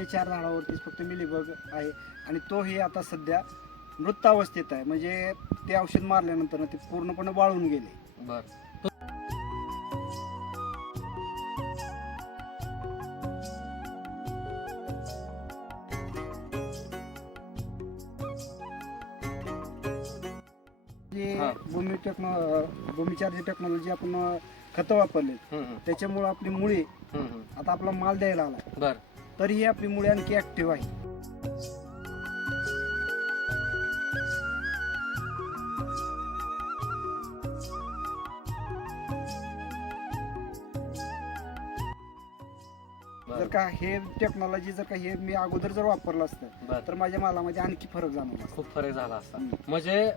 ते 4 झाडावरतीच फक्त मिलीबग आहे आणि तोही आता सध्या मृतावस्थेत आहे. म्हणजे ते औषध मारल्यानंतर ते पूर्णपणे वाळून गेले. बर. जे हा. भूमीचार्ज टेक्नॉलॉजी आपण खतं वापरले त्याच्यामुळे आपली मुळी आता आपला माल द्यायला आला बर. तरीही आपली मुळी आणखी ऍक्टिव्ह आहे. जर का हे टेक्नॉलॉजी जर का हे मी अगोदर जर वापरलं असतं बर. तर माझ्या मालामध्ये आणखी फरक जाणवला असता. खूप फरक झाला असता. म्हणजे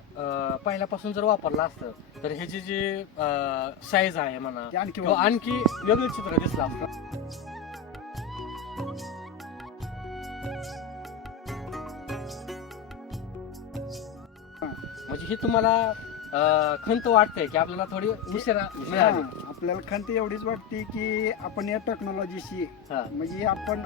पहिल्यापासून जर वापरला असतं तर ह्याची जी साईज आहे म्हणा ते आणखी किंवा वाढलं. आणखी वेगळं चित्र दिसलं असतं. म्हणजे ही तुम्हाला खंत वाटते की आपल्याला थोडी उशिरा मिळाली. हा, आपल्याला खंत एवढीच वाटते की आपण या टेक्नॉलॉजीशी हा. म्हणजे आपण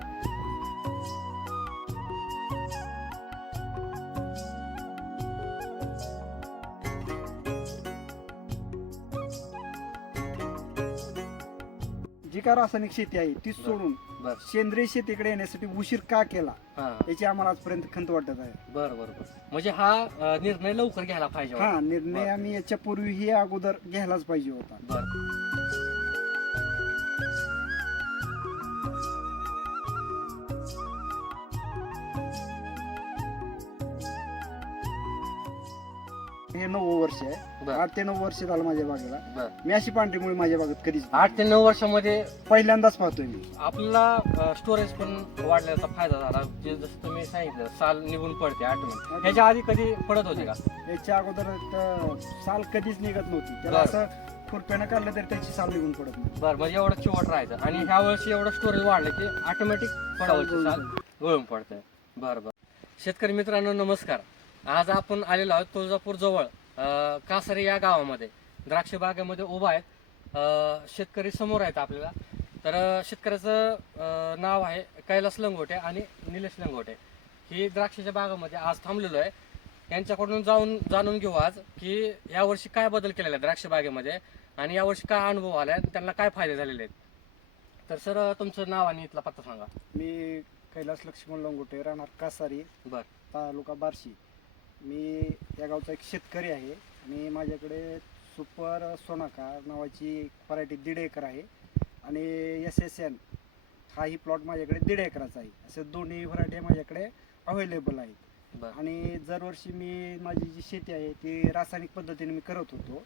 जी का रासायनिक शेती आहे ती सोडून बर. सेंद्रिय शेतीकडे येण्यासाठी उशीर का केला हा. याची आम्हाला आजपर्यंत खंत वाटत आहे. बर बर बर. म्हणजे हा निर्णय लवकर घ्यायला पाहिजे होता. हा निर्णय आम्ही याच्या पूर्वीही अगोदर घ्यायलाच पाहिजे होता. बर. हे 9 वर्ष आहे. बर. 8 ते 9 वर्ष झालं माझ्या बागेला. बर. मी अशी पांढरी मुळी माझ्या बागेत कधीच 8 ते 9 वर्षामध्ये पहिल्यांदाच पाहतोय मी. आपल्याला स्टोरेज पण वाढल्याचा फायदा झाला. जे जसं तुम्ही सांगितलं साल निघून पडते आठवण. ह्याच्या आधी कधी पडत होते का? याच्या अगोदर तर साल कधीच निघत नव्हती. त्याला बर. असं खुरप्यानं काढलं तरी त्याची साल निघून पडत नाही. बरं. म्हणजे एवढं चिवट राहायचं आणि ह्या वर्षी एवढं स्टोरेज वाढलं की ऑटोमॅटिक पडावरची साल गळून पडते. बरं बरं. शेतकरी मित्रांनो नमस्कार. आज आपण आलेलो आहोत तुळजापूर जवळ कासारी या गावामध्ये द्राक्ष बागेमध्ये उभा आहेत. शेतकरी समोर आहेत आपल्याला. तर शेतकऱ्याचं नाव आहे कैलास लंगोटे आणि निलेश लंगोटे. ही द्राक्षाच्या बागामध्ये आज थांबलेलो आहे. यांच्याकडून जाणून घेऊ आज की यावर्षी काय बदल केलेला आहे द्राक्ष बागेमध्ये आणि यावर्षी काय अनुभव आला आणि त्यांना काय फायदे झालेले आहेत. तर सर तुमचं नाव आणि इथला पत्ता सांगा. मी कैलास लक्ष्मण लंगोटे, राहणार कासारी, बर. तालुका बार्शी. मी या गावचा एक शेतकरी आहे आणि माझ्याकडे सुपर सोनाका नावाची व्हरायटी 1.5 एकर आहे आणि SSN हा ही प्लॉट माझ्याकडे 1.5 एकराचा आहे. असे दोन्ही व्हरायटी माझ्याकडे अवेलेबल आहेत. बर. आणि दरवर्षी मी माझी जी शेती आहे ती रासायनिक पद्धतीने मी करत होतो.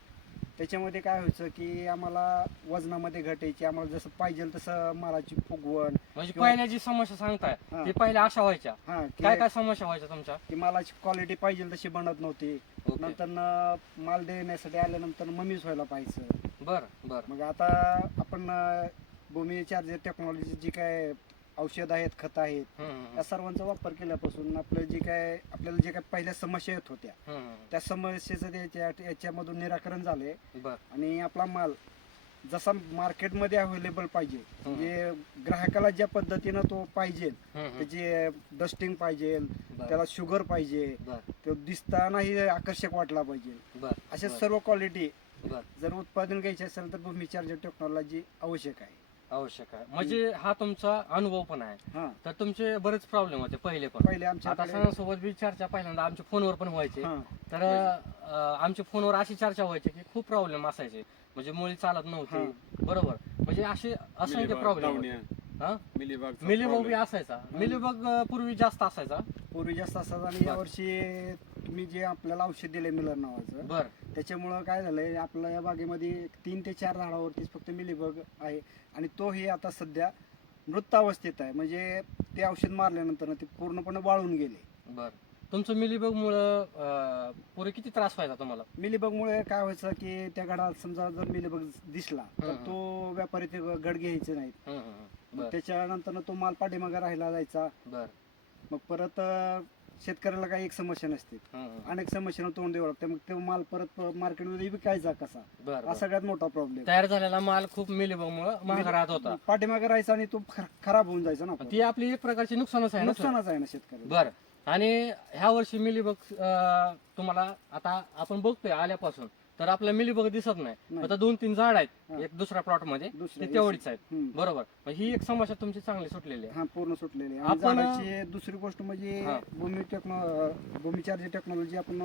त्याच्यामध्ये काय व्हायचं की आम्हाला वजनामध्ये घट यायची. आम्हाला जसं पाहिजे तसं मालाची फुगवण म्हणजे किंवा- पहिल्या जी समस्या सांगताय हा. ती पहिल्या अशा व्हायच्या. हा काय काय समस्या व्हायच्या तुमच्या? की मालाची क्वालिटी पाहिजे तशी बनत नव्हती. ओके. नंतर माल देण्यासाठी आल्यानंतर ममीच व्हायला पाहिजे. बर बर. मग आता आपण भूमी चार्जर टेक्नॉलॉजी जी काय औषध आहेत, खत आहेत, या सर्वांचा वापर केल्यापासून आपल्याला जे काय पहिल्या समस्या येत होत्या त्या समस्येचं याच्यामधून निराकरण झाले. बर. आणि आपला माल जसा मार्केटमध्ये अवेलेबल पाहिजे म्हणजे ग्राहकाला ज्या पद्धतीनं तो पाहिजे त्याची डस्टिंग पाहिजे, त्याला शुगर पाहिजे, बर तो दिसतानाही आकर्षक वाटला पाहिजे, बर. अशा बर. सर्व क्वालिटी बर. जर उत्पादन घ्यायचे असेल तर भूमी चार्जर टेक्नॉलॉजी आवश्यक आहे. आवश्यक आहे. म्हणजे हा तुमचा अनुभव पण आहे. हा तर तुमचे बरेच प्रॉब्लेम होते पहिले पण. पहिले आता आमच्याकडे सणासोबत बी चर्चा पहिल्यांदा आमच्या फोनवर पण व्हायचे. हा तर आमच्या फोनवर अशी चर्चा व्हायची की खूप प्रॉब्लेम असायचे. म्हणजे मुळी चालत नव्हती. बरोबर. म्हणजे असे असंख्य प्रॉब्लेम. हा मिलीबग बी असायचा. मिलीबग पूर्वी जास्त असायचा. पूर्वी जास्त असतात आणि बर. यावर्षी तुम्ही जे आपल्याला औषध दिले मिलर नावाचं बर. त्याच्यामुळं काय झालंय आपल्या या बागेमध्ये 3 ते 4 झाडावरतीच फक्त मिलीबग आहे आणि तोही आता सध्या मृतावस्थेत आहे. म्हणजे ते औषध मारल्यानंतर ते पूर्णपणे वाळून गेले. बर. तुमचं मिलीबग मुळे पुढे किती त्रास व्हायचा तुम्हाला? मिलीबग मुळे काय व्हायचं की त्या गडाला समजा जर मिलीबग दिसला तर तो व्यापारी ते गड घ्यायचे नाहीत. मग बर त्याच्यानंतर तो माल पाठीमागे राहिला जायचा. बर. मग परत शेतकऱ्याला काही एक समस्या नसते, अनेक समस्यांना तोंड द्यावं लागतं. मग तो माल परत मार्केटमध्ये विकायचा कसा, बरं हा सगळ्यात मोठा प्रॉब्लेम. तयार झालेला माल खूप मिलीबगमुळे महाग राहत होता, पाठीमागे राहायचा आणि तो खराब होऊन जायचा ना. ती आपली एक प्रकारची नुकसानच आहे ना सर. नुकसानच आहे ना शेतकऱ्याला. बरं. आणि ह्या वर्षी मिलीबग तुम्हाला आता आपण बघतोय आल्यापासून तर आपल्या मिलीबग दिसत नाही. नाही. आता 2-3 झाड आहेत हा. एक दुसऱ्या प्लॉट मध्ये, दुसऱ्या ते तेवढीच आहेत. हम्म. बरोबर. मग ही एक समस्या तुमची चांगली सुटलेली आहे. हा, पूर्ण सुटलेली आहे. आपण- आणि झाडाची दुसरी गोष्ट म्हणजे हा. भूमीचार्ज टेक्नॉलॉजी आपण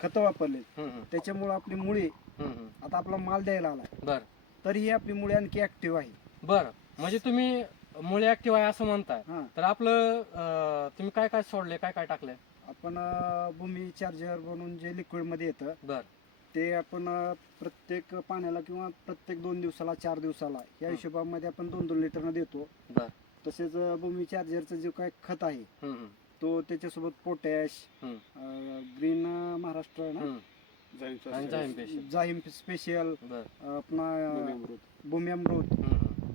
खतं वापरले, त्याच्यामुळे आपली मुळी आता आपला माल द्यायला आला, बर तरीही आपली मुळी आणखी ऍक्टिव्ह आहे. बर. म्हणजे तुम्ही मुळे ऍक्टिव्ह आहे असं म्हणताय, हा. तर आपलं तुम्ही काय काय सोडले, काय काय टाकले? आपण भूमी चार्जर बनवून जे लिक्विड मध्ये येतं बर ते आपण प्रत्येक पाण्याला किंवा प्रत्येक 2 दिवसाला 4 दिवसाला या हिशोबामध्ये आपण 2-2 लिटरनं देतो. बर. तसेच भूमी चार्जरचं जे काय खत आहे हम्म, तो त्याच्यासोबत पोटॅश, हम्म, ग्रीन महाराष्ट्र आहे ना, हम्म. आणि जाईम पेशी. जाईम स्पेशल, बर. आपला भूमी अमृत,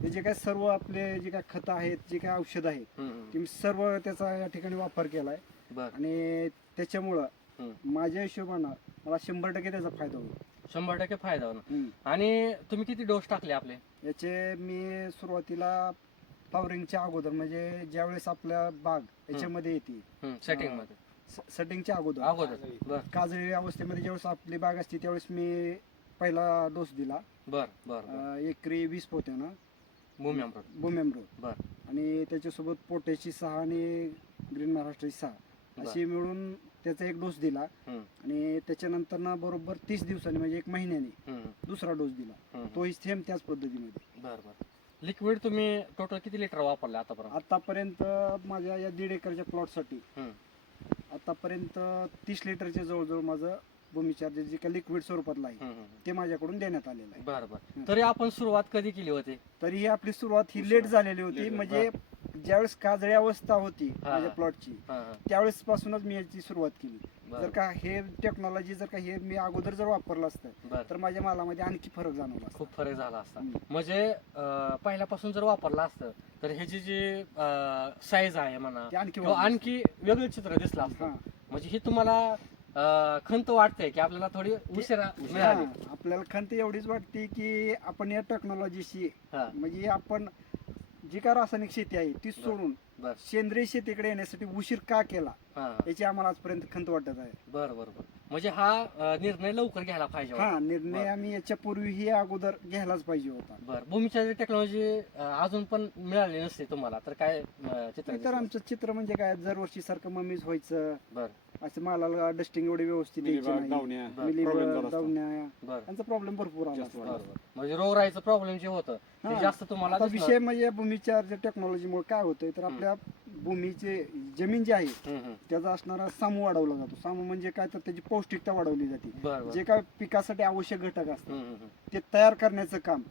हे जे काय सर्व आपले जे काय खतं आहेत, जे काय औषध आहे, ते मी सर्व त्याचा या ठिकाणी वापर केलाय. बर. आणि त्याच्यामुळं माझ्या हिशोबानं मला 100% त्याचा फायदा होईल. 100% फायदा होणार. आणि तुम्ही किती डोस टाकले आपले? याचे मी सुरुवातीला फ्लॉवरिंगच्या अगोदर, म्हणजे ज्यावेळेस आपल्या बाग याच्यामध्ये येते सेटिंग मध्ये, सेटिंगच्या अगोदर बर काजळी अवस्थेमध्ये ज्यावेळेस आपली बाग असते त्यावेळेस मी पहिला डोस दिला. बर बर. एकरी 20 पोत्यानं भूमी अमृत. भूमी अमृत, बर. आणि त्याच्यासोबत पोटॅशची 6 आणि ग्रीन महाराष्ट्राची 6 अशी मिळून त्याचा एक डोस दिला. आणि त्याच्यानंतर ना बरोबर 30 दिवसांनी म्हणजे 1 महिन्याने दुसरा डोस दिला, तोही सेम त्याच पद्धतीमध्ये. बर बर. लिक्विड तुम्ही टोटल किती लिटर वापरले आतापर्यंत? आतापर्यंत माझ्या या 1.5 एकरच्या प्लॉटसाठी आतापर्यंत 30 लिटरच्या जवळजवळ माझं भूमी चार्जर जे काही लिक्विड स्वरूपातलं आहे ते माझ्याकडून देण्यात आलेलं आहे. बर बर. तरी आपण सुरुवात कधी केली होती? तरी ही आपली सुरुवात ही लेट झालेली होती, म्हणजे ज्यावेळेस काजळी अवस्था होती माझ्या प्लॉटची त्यावेळेस पासूनच मी याची सुरुवात केली. जर का हे टेक्नॉलॉजी जर का हे मी अगोदर जर वापरलं असतं तर माझ्या मालामध्ये आणखी फरक जाणवला असता. खूप फरक झाला असता. म्हणजे पहिल्यापासून जर वापरला असतं तर ह्याची जी साईज आहे म्हणा ते आणखी किंवा आणखी वेगळं चित्र दिसलं असतं. म्हणजे ही तुम्हाला खंत वाटते की आपल्याला थोडी उशिरा मिळाली? आपल्याला खंत एवढीच वाटते की आपण या टेक्नॉलॉजीशी, म्हणजे आपण जी काय रासायनिक शेती आहे ती सोडून सेंद्रिय शेतीकडे येण्यासाठी उशीर का केला याची आम्हाला आजपर्यंत खंत वाटत आहे. बरं बरं. म्हणजे हा निर्णय लवकर घ्यायला पाहिजे होता. हा निर्णय आम्ही याच्या पूर्वीही अगोदर घ्यायलाच पाहिजे होता. बरं. भूमीच्या टेक्नॉलॉजी अजून पण मिळाली नसते तुम्हाला तर काय चित्र? तर आमचं चित्र म्हणजे काय, दरवर्षी सारखं मम्मीच व्हायचं, बरं, असं मालाला डस्टिंग एवढी व्यवस्थित द्यायची नाही, मिलीबग, दावण्या, बरं, यांचा प्रॉब्लेम भरपूर आला. बरं. म्हणजे रोगराईचं प्रॉब्लेम जे होतं ते जास्त तुम्हाला आता विषय म्हणजे भूमीच्या टेक्नॉलॉजीमुळे काय होतंय तर आपल्या भूमीचे जमीन जी आहे त्याचा असणारा सामू वाढवला जातो. सामू म्हणजे काय तर त्याची पौष्टिकता वाढवली जाते. बरं जे काय पिकासाठी आवश्यक घटक असतात बरं. ते तयार करण्याचं काम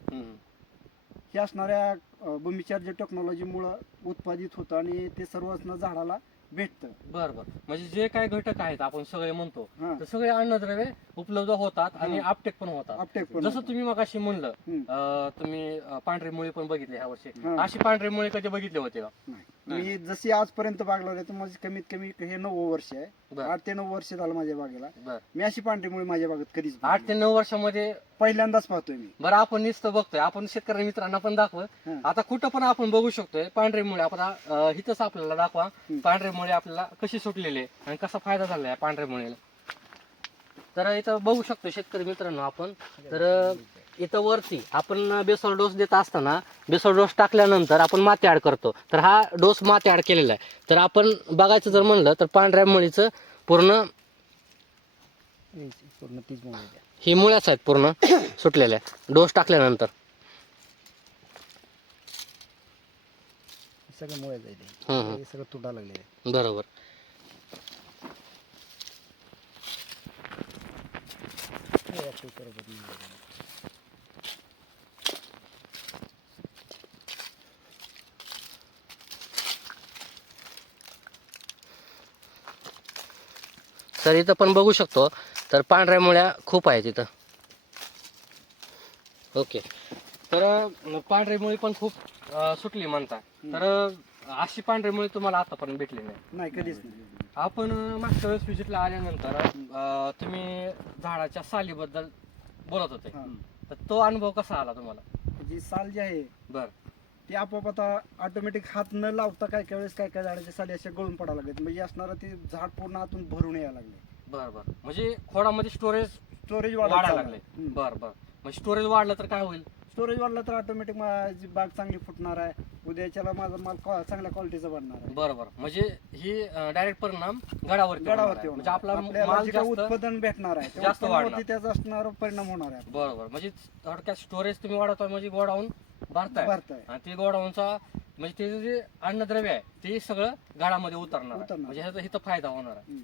हे असणाऱ्या भूमीच्या टेक्नॉलॉजीमुळं उत्पादित होतं आणि ते सर्व असणं झाडाला भेटतं. बरं बरं. म्हणजे जे काय घटक आहेत आपण सगळे म्हणतो हा. तर सगळे अन्नद्रव्य उपलब्ध होतात आणि हा. आपटेक पण होतात. आपटेक पण जसं तुम्ही मगाशी म्हणलं तुम्ही पांढरी मुळी पण बघितली ह्या वर्षी. अशी पांढरी मुळी कधी बघितली होती का? नाही. मी जशी आजपर्यंत बाग लावली तर माझी कमीत कमी हे 9 वर्ष आहे. 8 ते 9 वर्ष झालं माझ्या बागेला. बरं. मी अशी पांढरीमुळे माझ्या बागेत कधीच 8 ते 9 वर्षामध्ये पहिल्यांदाच पाहतोय मी. बरं. आपण नुसतं बघतोय, आपण शेतकरी मित्रांना पण दाखवत. हा. आता कुठं पण आपण बघू शकतोय पांढरी मुळे. आपण हिथंच आपल्याला दाखवा पांढरी मुळे आपल्याला कशी सुटलेली आहे आणि कसा फायदा झाला आहे पांढऱ्या मुळेला. तर इथं बघू शकतो शेतकरी मित्रांनो आपण. तर इथं वरती आपण बेसोल डोस देत असताना बेसोल डोस टाकल्यानंतर आपण माती ऍड करतो. तर हा डोस माती ऍड केलेला आहे. तर आपण बघायचं जर म्हणलं तर पांढऱ्या मुळीचं पूर्ण ही मुळ्याच आहेत पूर्ण सुटलेल्या डोस टाकल्यानंतर. सगळं मुळे जाईल, सगळं तुटा लागले. बरोबर. तर इथं पण बघू शकतो तर पांढऱ्या मुळ्या खूप आहेत इथं. ओके. तर पांढरी मुळी पण खूप सुटली म्हणता. तर अशी पांढरी मुळी तुम्हाला आतापर्यंत भेटली नाही? नाही, कधीच नाही. आपण मागच्या वेळेस विजिटला आल्यानंतर तुम्ही झाडाच्या सालीबद्दल बोलत होते. हा. तर तो अनुभव कसा आला तुम्हाला? जी साल जी आहे बर ती आपोआप आता ऑटोमॅटिक हात न लावता काय काय वेळेस काय काय झाडाच्या साली अशा गळून पडायला लागलेत. म्हणजे असणारं ते झाड पूर्ण आतून भरून यायला लागले. बर बर म्हणजे खोडामध्ये स्टोरेज स्टोरेज वाढायला लागले. बर बर म्हणजे स्टोरेज वाढलं तर काय होईल? स्टोरेज वाढलं तर ऑटोमॅटिक माझी बाग चांगली फुटणार आहे. उद्याच्याला माझा माल चांगल्या क्वालिटीचा बनणार आहे. बरोबर म्हणजे ही डायरेक्ट परिणाम गडावरती होणार गडावरती आहे. होणार म्हणजे आपला आहे. आपल्याला माल जे काय जास्त उत्पादन भेटणार आहे त्या जास्त उत्पन्नावरती वाढणार. त्याचा असणारा परिणाम होणार आहे. बरोबर म्हणजे थोडक्यात स्टोरेज तुम्ही वाढवताय म्हणजे गोडाऊन भरताय भरताय. आणि ते गोडाऊनचा म्हणजे ते जे अन्नद्रव्य आहे ते सगळं गाडामध्ये उतरणार आहे. उतरणार. म्हणजे ह्याचा इथं फायदा होणार आहे. हम्म.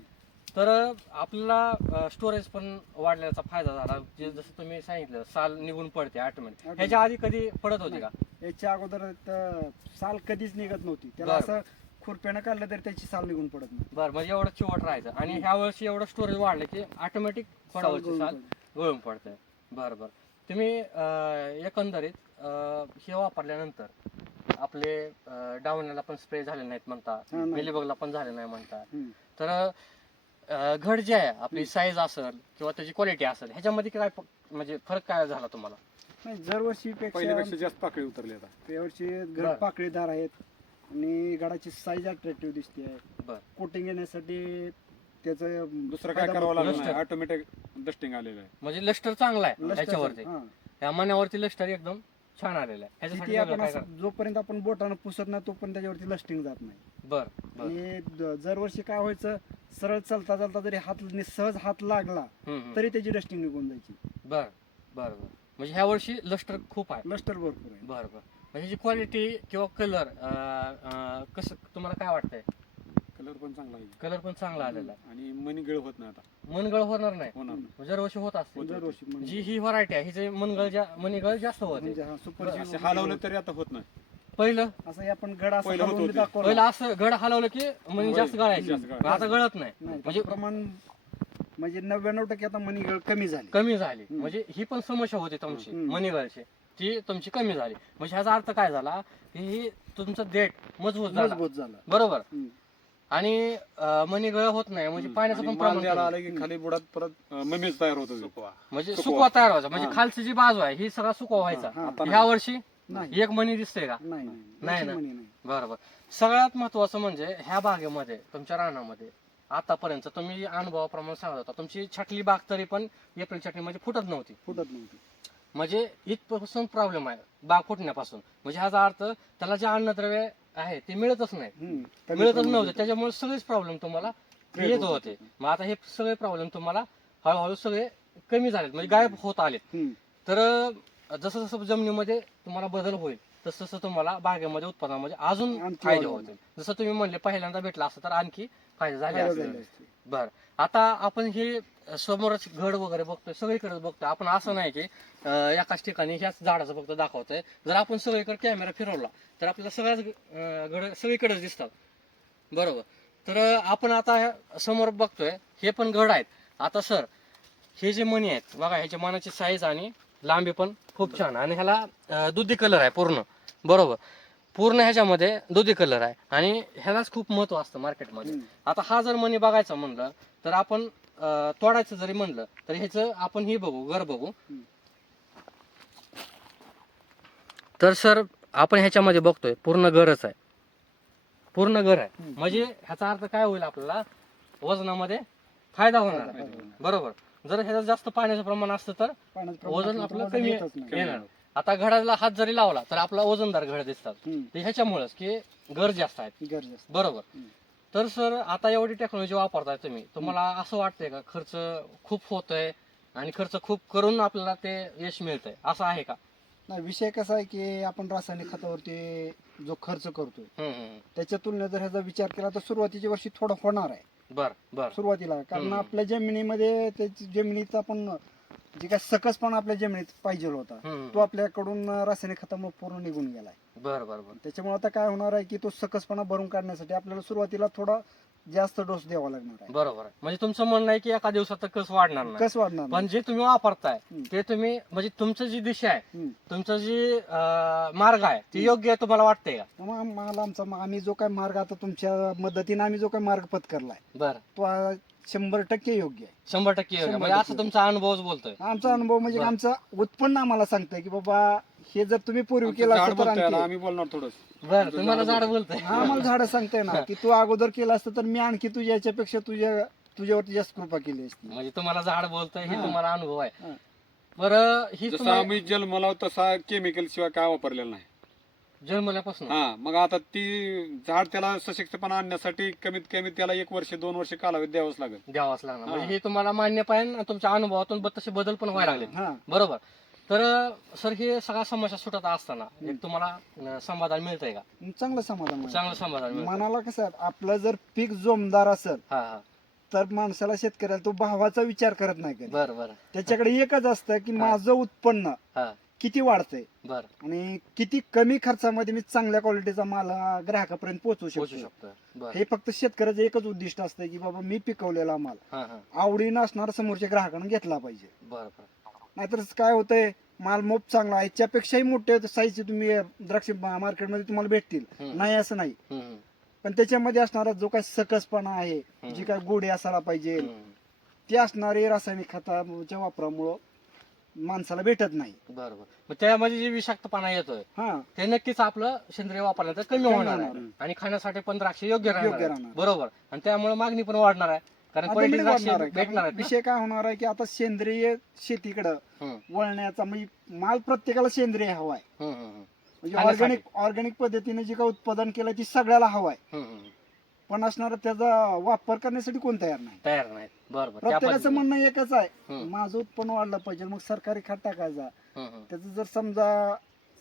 तर आपल्याला स्टोरेज पण वाढल्याचा फायदा झाला. जे जसं तुम्ही सांगितलं साल निघून पडते ऑटोमॅटिक. ह्याच्या आधी कधी पडत होती का? याच्या अगोदर तर साल कधीच निघत नव्हती. त्याला बरं. असं खुरप्यानं काढलं तरी त्याची साल निघून पडत नाही. बरं म्हणजे एवढं चिवट राहायचं आणि ह्या वर्षी एवढं स्टोरेज वाढलं की ऑटोमॅटिक फळावरची गळून साल पडते. गळून पडते. बरं बरं तुम्ही एकंदरीत हे वापरल्यानंतर आपले डाऊनला पण स्प्रे झाले नाहीत म्हणता, हा, नाही. मिलीबगला पण झाले नाही म्हणता. हम्म. तर घड जे आहे आपली साईज असेल किंवा त्याची क्वालिटी असेल ह्याच्यामध्ये काय म्हणजे फरक काय झाला तुम्हाला? नाही, दरवर्षी पहिल्यापेक्षा जास्त पाकळी उतरली आता. यावर्षी बरं. घड पाकळीदार आहेत आणि घडाची साईज अट्रॅक्टिव्ह दिसते आहे. बरं कोटिंग येण्यासाठी त्याचं दुसरं काय फायदा करावं लागलं लस्टर. नाही, ऑटोमॅटिक डस्टिंग आलेलं आहे. म्हणजे लस्टर चांगला आहे लष्टर- ह्याच्यावरती. हा. ह्या मण्यावरती लस्टर एकदम छान आलेलं आहे. ह्याच्यासाठी किती वेगळं आपण काय असं जोपर्यंत आपण बोटानं पुसत नाही तोपर्यंत त्याच्यावरती लस्टिंग जात नाही. बर बर आणि दरवर्षी काय व्हायचं, सरळ चालता चालता जरी सहज हात लागला तरी त्याची डस्टिंग निघून जायची. बर बर बर म्हणजे ह्या वर्षी लस्टर खूप आहे. लस्टर भरपूर आहे. बर बर म्हणजे ह्याची क्वालिटी किंवा कलर कसं तुम्हाला काय वाटतंय? कलर पण चांगला आहे कलर पण चांगला आलेला आहे. आणि मनी होत नाही आता. मनगळ होणार नाही. होणार नाही. म्हणजे दरवर्षी होत असते. दरवर्षी म्हणजे जी ही व्हरायटी आहे हिचे मणगळ जास्त होते. म्हणजे हा सुपर असे हलवलं तरी आता होत नाही. पहिलं असं आपण गड असं पहिलं होत हलवून होते. दाखवलं पहिलं असं घड हलवलं की मणी जास्त गळायची. जास्त गळायची. आता गळत नाही. नाही म्हणजे म्हणजे प्रमाण म्हणजे 99% आता मनी कमी झाली. कमी झाली. हम्म. म्हणजे ही पण समस्या होती तुमची हम्म. मणीगळची ती तुमची कमी झाली. म्हणजे ह्याचा अर्थ काय झाला की ही तुमचं देठ मजबूत झाला. मजबूत झाला. बरोबर. हम्म. आणि मणीगळ होत नाही म्हणजे पाण्याचं आणि पण माल प्रमाण द्यायला कमी. आलं की खाली बुडात परत ममीज तयार होत म्हणजे सुकवा. सुकवा तयार व्हायचा. म्हणजे हा. खालची जी बाजू आहे ही सगळा सुकवा व्हायचा. हा, आता ह्या वर्षी नाही एक मणी दिसते का? नाही नाही ना. मणी नाही. बरोबर. सगळ्यात महत्वाचं म्हणजे ह्या बागेमध्ये तुमच्या रानामध्ये आतापर्यंत तुम्ही अनुभवाप्रमाणे सांगत होता तुमची छटली बाग तरी पण एप्रिल छटली म्हणजे फुटत नव्हती. फुटत नव्हती. म्हणजे इथपासून प्रॉब्लेम आहे बाग फुटण्यापासून. म्हणजे ह्याचा अर्थ त्याला जे अन्नद्रव्य आहे ते मिळतच नाही. हम्म. कमी मिळतच प्रमाणात नव्हते. येतं. त्याच्यामुळे सगळेच प्रॉब्लेम तुम्हाला Create येत होत होते. मग आता हे सगळे प्रॉब्लेम तुम्हाला हळूहळू सगळे कमी झालेत म्हणजे गायब होत आलेत. हम्म. तर जसं जसं जमिनीमध्ये तुम्हाला बदल होईल तसं तसं तुम्हाला बागेमध्ये उत्पन्नामध्ये अजून आणखी फायदे वाढ होतील. जसं तुम्ही म्हणले पहिल्यांदा भेटला असतं तर आणखी फायदे झाले फायदा असते. झाला असता. बर आता आपण हे समोरच घड वगैरे बघतोय सगळीकडे बघतोय आपण. असं नाही की एकाच ठिकाणी ह्याच झाडाचं फक्त दाखवतोय. जर आपण सगळीकडे कॅमेरा फिरवला तर आपल्याला सगळ्याच घड सगळीकडेच दिसतात. बरोबर. तर आपण आता समोर बघतोय हे पण घड आहेत. आता सर हे जे मणी आहेत बघा ह्याच्या मनाची साईज आणि लांबी पण खूप छान आणि ह्याला दुधी कलर आहे पूर्ण. बरोबर. पूर्ण ह्याच्यामध्ये दुधी कलर आहे आणि ह्यालाच खूप महत्व असतं मार्केटमध्ये. हम्म. आता हा जर मणी बघायचा म्हणलं तर आपण तोडायचं जरी म्हणलं तर ह्याचं आपण हे बघू घर बघू. हम्म. तर सर आपण ह्याच्यामध्ये बघतोय पूर्ण घरच आहे. पूर्ण घर आहे. हम्म. म्हणजे ह्याचा अर्थ काय होईल आपल्याला वजनामध्ये फायदा होणार आहे. फायदा होणार. बरोबर. जर ह्याच्यात जास्त पाण्याचं प्रमाण असतं तर पाण्याचं प्रमाण वजन असलं तर आपलं वजन कमी येतच नाही. येणार. आता घडाला हात जरी लावला तर आपला वजनदार घड दिसतात. हम्म. ते ह्याच्यामुळेच की घर जास्त आहेत. गरज असते. बरोबर. हम्म. तर सर आता एवढी टेक्नॉलॉजी वापरताय तुम्ही तुम्हाला असं वाटतंय का खर्च खूप होतोय आणि खर्च खूप करून आपल्याला ते यश मिळतंय असं आहे का? नाही, विषय कसा आहे की आपण रासायनिक खतावरती जो खर्च करतोय त्याच्या तुलनेत जर ह्याचा विचार केला तर सुरुवातीच्या वर्षी थोडं होणार आहे. बर बर सुरुवातीला कारण हम्म. आपल्या जमिनीमध्ये जमिनीचा पण जे काय सकसपणा आपल्या जमिनीत पाहिजे होता तो आपल्याकडून रासायनिक खतामुळे पूर्ण निघून गेलाय. बर बर बर त्याच्यामुळे आता काय होणार आहे की तो सकसपणा भरून काढण्यासाठी आपल्याला सुरुवातीला थोडा जास्त डोस द्यावा लागणार आहे. बरोबर आहे. म्हणजे तुमचं म्हणणं आहे की एका दिवसात कस वाढणार नाही, कसं वाढणार पण जे तुम्ही वापरताय हम्म. ते तुम्ही म्हणजे तुमचं जी दिशा आहे, हम्म. तुमचं जी मार्ग आहे ते योग्य आहे तुम्हाला वाटतंय का? मग आम्ही जो काय मार्ग आता तुमच्या मदतीने आम्ही जो काय मार्ग पत्करलाय बरं, तो 100% योग्य आहे. 100% योग्य. 100% म्हणजे असं तुमचा अनुभवच बोलतोय. आमचा अनुभव म्हणजे बरं. आमचं उत्पन्न आम्हाला सांगतंय की बाबा हे जर तुम्ही पूर्वी आमचं केलं झाड असतं तर बोलतोय आता, आणखी आम्ही बोलणार थोडंच. बरं, तुम्हाला झाड बोलतोय. हा आम्हाला झाडं सांगताय ना की तू अगोदर केलं असतं तर मी आणखी तुझ्या याच्यापेक्षा तुझ्यावरती जास्त कृपा केली असती. म्हणजे तुम्हाला झाड बोलतोय हे हा. तुम्हाला अनुभव आहे. हा. बरं, ही जसं तुम्हाला आम्ही जन्मला तसा केमिकल शिवाय काय वापरलेलं नाही. जन्मल्यापासून हा, मग आता ती झाड त्याला सशक्तपणा आणण्यासाठी कमीत कमी त्याला 1 वर्ष 2 वर्ष कालावधी द्यावाच लागेल. द्यावाच लागणार. हा. म्हणजे हे तुम्हाला मान्य पाहिजे आणि तुमच्या अनुभवातून तसे बदल पण व्हायला लागले. हा बरोबर. तर सर हे सगळ्या समस्या सुटत असताना एक तुम्हाला समाधान मिळतंय का? चांगलं समाधान आहे. चांगलं समाधान मिळतं. मनाला कसं आहे, आपलं जर पीक जोमदार असेल हा हा, तर माणसाला शेतकऱ्याला तो भावाचा विचार करत नाही कधी. बरं बरं. त्याच्याकडे एकच असतं की माझं उत्पन्न हा, किती वाढतंय बरं. आणि किती कमी खर्चामध्ये मी चांगल्या क्वालिटीचा माल ग्राहकापर्यंत पोहोचू पोहोचू शकतो. शकतो. बरं. हे फक्त शेतकऱ्याचं एकच उद्दिष्ट असतं की बाबा मी पिकवलेला माल हा हा, आवडीनं असणारा समोरच्या ग्राहकानं घेतला पाहिजे. बरं बरं. नाहीतर काय होतंय, माल मोप चांगला आहे, याच्यापेक्षाही मोठे साईजचे तुम्ही द्राक्ष मार्केटमध्ये तुम्हाला भेटतील, हम्म. नाही असं नाही, हम्म, पण त्याच्यामध्ये असणारा जो काही सकसपणा आहे, हम्म. जी काय गोडी असायला पाहिजे, हम्म. ते असणारे रासायनिक खताच्या वापरामुळं माणसाला भेटत नाही. बरं बरं. मग त्यामध्ये जे विषाक्तपणा येतोय हा ते नक्कीच आपलं सेंद्रिय वापरल्यानंतर कमी कमी होणार आहे. होणार. आणि खाण्यासाठी पण द्राक्ष योग्य योग्य राहणार आहे. राहणार. बरोबर. आणि त्यामुळे मागणी पण वाढणार आहे, कारण आता क्वालिटी मिळून द्राक्ष वाढणार आहे. भेटणार कारण आहेत ना? विषय काय होणार आहे की आता सेंद्रिय शेतीकडं हम्म, वळण्याचा म्हणजे माल प्रत्येकाला सेंद्रिय हवा आहे. हम्म, हम्म, हम्म. म्हणजे खाण्यासाठी. ऑर्गॅनिक पद्धतीने जे काय उत्पादन केलं ती सगळ्याला हवा आहे, हम्म, हम्म. पण असणारा त्याचा वापर करण्यासाठी कोण तयार नाही. तयार नाहीत. बरोबर. त्या प्रत्येकाचं पद्धतीने. म्हणणं एकच आहे, हम्म. माझं उत्पन्न वाढलं पाहिजे, मग सरकारी खत टाकायचा. हम्म, हम्म. त्याचं जर समजा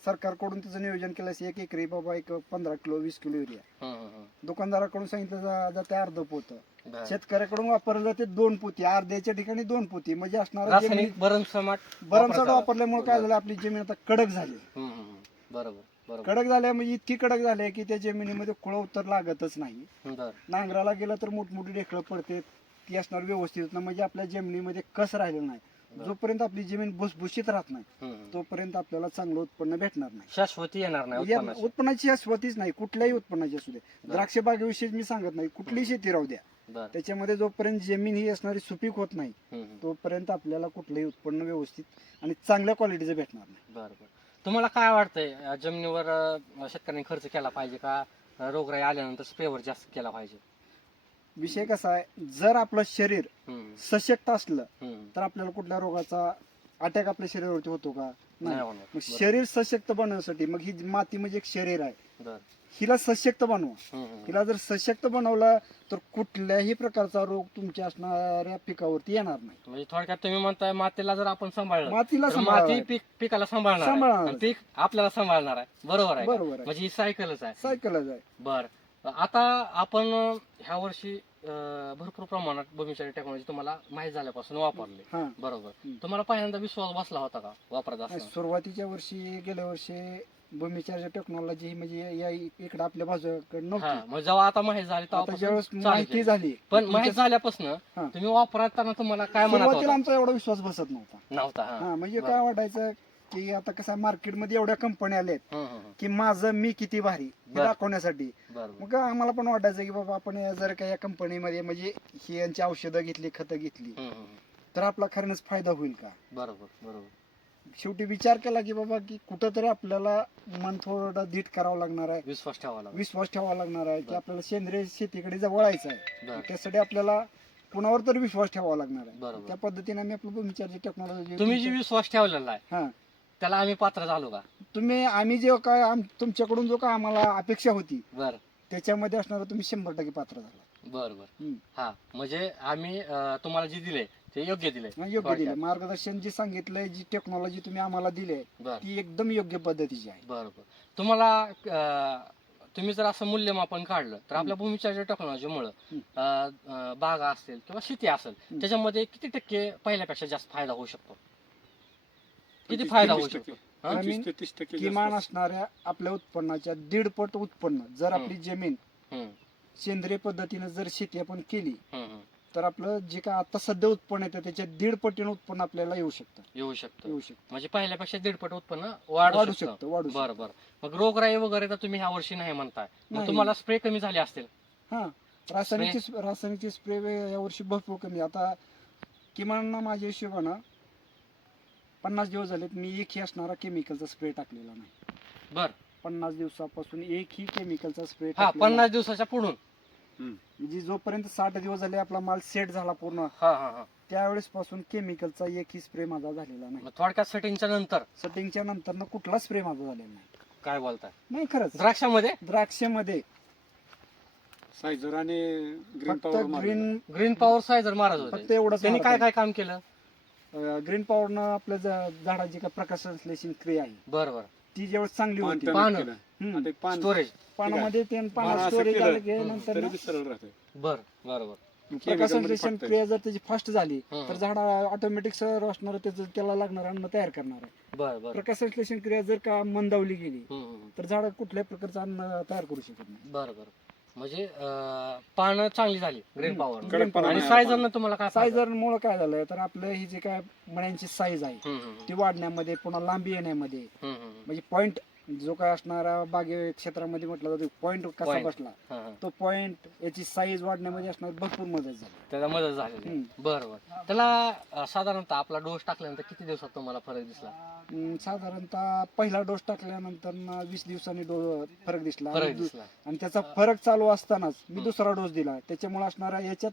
सरकारकडून त्याचं नियोजन केलं असेल, 1 एकरी बाबा 15 किलो 20 किलो युरिया, हम्म, हम्म. दुकानदाराकडून सांगितलं जाते अर्ध पोत, बरं. शेतकऱ्याकडून वापरलं जाते 2 पोती, अर्ध्याच्या ठिकाणी 2 पोती, म्हणजे असणार रासायनिक भरमसाठ भरमसाठ वापरायचा. वापरल्यामुळे काय झालं, आपली जमीन आता कडक झाली. हम्म, हम्म, हम्म. बरोबर बरोबर. कडक झाल्या म्हणजे इतकी कडक झाली की त्या जमिनीमध्ये कुळं उत्तर लागतच नाही. बरं. नांगराला गेलं तर मोठमोठी ढेकळं पडते, ती असणार व्यवस्थित नाही, म्हणजे आपल्या जमिनीमध्ये कस राहिलेलं नाही. बरं. जोपर्यंत आपली जमीन भुसभुशीत राहत नाही हम्म, हम्म. तोपर्यंत आपल्याला चांगलं उत्पन्न भेटणार नाही. शाश्वती येणार नाही उत्पन्नाची. उत्पन्नाची शाश्वतीच नाही, कुठल्याही उत्पन्नाची असू दे. बरं. द्राक्ष बागेविषयी मी सांगत नाही, कुठलीही शेती राहू द्या, बरं. त्याच्यामध्ये जोपर्यंत जमीन ही असणारी सुपीक होत नाही हम्म, हम्म. तोपर्यंत आपल्याला कुठलंही उत्पन्न व्यवस्थित आणि चांगल्या क्वालिटीचं भेटणार नाही. बरं बरं. तुम्हाला काय वाटतंय, जमिनीवर शेतकऱ्यांनी खर्च केला पाहिजे का रोगराई आल्यानंतर स्प्रेवर जास्त केला पाहिजे? विषय कसा आहे, जर आपलं शरीर हम्म, सशक्त असलं हम्म. तर आपल्याला कुठल्या रोगाचा अटॅक आपल्या शरीरावरती होतो का? नाही नाही. होणार. मग बरं. शरीर सशक्त बनवण्यासाठी मग ही माती म्हणजे एक शरीर आहे, बरं. हिला सशक्त बनवा. हम्म, हम्म. हिला जर सशक्त बनवलं तर कुठल्याही प्रकारचा रोग तुमच्या असणाऱ्या पिकावरती येणार नाही. म्हणजे थोडक्यात तुम्ही म्हणताय मातीला जर आपण सांभाळलं मातीला तर सांभाळावं माती पिकाला सांभाळणार आहे. सांभाळणार. आणि पीक आपल्याला सांभाळणार आहे. बरोबर आहे का? बरोबर आहे. म्हणजे ही सायकलच आहे. सायकलच आहे. बर. आता आपण ह्या वर्षी भरपूर प्रमाणात भूमिचारी टेक्नॉलॉजी तुम्हाला माहीत झाल्यापासून वापरले. हा. बरोबर. हम्म. तुम्हाला पहिल्यांदा विश्वास बसला होता का वापरत नाही, असताना? सुरुवातीच्या वर्षी गेल्या वर्षी भूमिचार्य टेक्नॉलॉजी म्हणजे या इकडे आपल्या बाजूकडे हा, नव्हती. मग जेव्हा आता माहीत झाली आता तेव्हापासून ज्यावेळेस चालू माहिती केली. झाली पण माहीत झाल्यापासून हा. तुम्ही वापरताना तुम्हाला काय म्हणत सुरुवातीला होता? आमचा एवढा विश्वास बसत नव्हता. नव्हता. हा. हा म्हणजे बरं. काय वाटायचं की आता कसं मार्केटमध्ये एवढ्या कंपन्या आल्यात हम्म, हम्म, की माझं मी किती भारी हे बरं. दाखवण्यासाठी बरोबर. मग आम्हाला पण वाटायचं की बाबा आपण जर का या कंपनीमध्ये म्हणजे ही यांची औषधं घेतली, खतं घेतली हम्म, हम्म. तर आपला खरंच फायदा होईल का? बरोबर बरोबर. शेवटी विचार केला की बाबा की कुठंतरी आपल्याला मन थोडं धीट करावं लागणार आहे, विश्वास ठेवावा लागला. विश्वास ठेवावा लागणार आहे की बरं. आपल्याला सेंद्रिय शेतीकडे वळायचं आहे. बरं. त्यासाठी आपल्याला कुणावर तरी विश्वास ठेवावा लागणार आहे. बरोबर. त्या पद्धतीने आम्ही आपलं भूमिचार्य टेक्नॉलॉजी तुम्ही जी विश्वास ठेवलेला आहे हा त्याला आम्ही पात्र झालो का? आम्ही जे काय तुमच्याकडून जो काय आम्हाला अपेक्षा होती बर त्याच्यामध्ये असणार तुम्ही 100% पात्र झाला. बर बर. हम्म. हा, म्हणजे आम्ही तुम्हाला जे दिले ते योग्य दिले. योग्य दिले, थोडक्यात. मार्गदर्शन जे सांगितलंय, जी टेक्नॉलॉजी तुम्ही आम्हाला दिली आहे बर ती एकदम योग्य पद्धतीची आहे. बर बर. तुम्हाला तुम्ही जर असं मूल्यमापन काढलं तर आपल्या भूमिचार्य टेक्नॉलॉजीमुळं बागा असतील किंवा शेती असेल त्याच्यामध्ये किती टक्के पहिल्यापेक्षा जास्त फायदा होऊ शकतो? किती फायदा होऊ शकतो? हा? 25 ते 30% किमान जास्त. असणाऱ्या आपल्या उत्पन्नाच्या 1.5 पट उत्पन्न जर आपली जमीन हम्म. सेंद्रिय पद्धतीने जर शेती आपण केली हम्म, हम्म. तर आपलं जे काय आता सध्या उत्पन्न येतं त्याच्या 1.5 पटीने उत्पन्न आपल्याला येऊ शकतं येऊ शकतो येऊ शकतं म्हणजे पहिल्यापेक्षा 1.5 उत्पन्न वाढू वाढू शकतं वाढू बरं शकतं बरं. मग रोगराई वगैरे तर तुम्ही ह्या वर्षी नाही म्हणताय, मग नाही. तुम्हाला स्प्रे कमी झाले असतील. हा रासायनिकची स्प्रे यावर्षी भरपूर कमी. आता किमान ना माझ्या हिशोबानं 50 दिवस झालेत मी एकही असणारा केमिकलचा स्प्रे टाकलेला नाही. बर 50 दिवसापासून एकही केमिकलचा स्प्रे हा, 50 दिवसाच्या पुढून. म्हणजे जोपर्यंत 60 दिवस झाले आपला माल सेट झाला पूर्ण हा हा हा. त्यावेळेस पासून केमिकलचा एकही स्प्रे माझा झालेला नाही. मग थोडक्यात सेटिंगच्या नंतर सेटिंगच्या नंतर ना कुठला स्प्रे माझा झालेला नाही. काय बोलताय? नाही खरंच द्राक्षामध्ये द्राक्षामध्ये सायझर आणि ग्रीन फक्त पॉवर ग्रीन पॉवर सायझर मारत फक्त होते. एवढंच त्यांनी काय मारत काय काम केलं? ग्रीन पॉवरनं आपल्या झाडाची काय प्रकाश संश्लेषण क्रिया आहे बरं बरं. ती जेव्हा चांगली होती पानं. हम्म. स्टोरेज. पानामध्ये ते पानं पानात असं स्टोरेज केलं, झालं की नंतर तरी ना बी सरळ राहते. बर बरोबर. प्रकाश chemical मध्ये संश्लेषण फक्त क्रिया जर त्याची फास्ट झाली हम्म. तर झाड ऑटोमॅटिक सर असणार त्याला लागणार अन्न तयार करणार आहे. बर बर. प्रकाश संश्लेषण क्रिया जर का मंदावली गेली हम्म. तर झाड कुठल्याही प्रकारचं अन्न तयार करू शकत नाही. बर बर. म्हणजे पानं चांगली झाली ग्रीन पॉवर. कडकपणा आणि नाही सायझरनं तुम्हाला काय फायदा? सायझर मुळे काय झालंय तर आपलं ही जी काय मण्यांची साईज आहे हम्म, हम्म, ती वाढण्यामध्ये पुन्हा लांबी येण्यामध्ये हम्म, हम्म. म्हणजे पॉइंट जो काय असणारा बागे क्षेत्रामध्ये म्हटलं जातो पॉइंट कसा Point. बसला हा, हा. तो पॉइंट याची साईज वाढण्यामध्ये असणार भरपूर मदत झाली. त्याला मदत झालेली आहे. बर बर. त्याला साधारणतः आपला डोस टाकल्यानंतर किती दिवसात तुम्हाला फरक दिसला? साधारणतः पहिला डोस टाकल्यानंतर 20 दिवसांनी फरक दिसला फरक दिसला. आणि त्याचा फरक चालू असतानाच मी दुसरा डोस दिला. त्याच्यामुळे असणारा याच्यात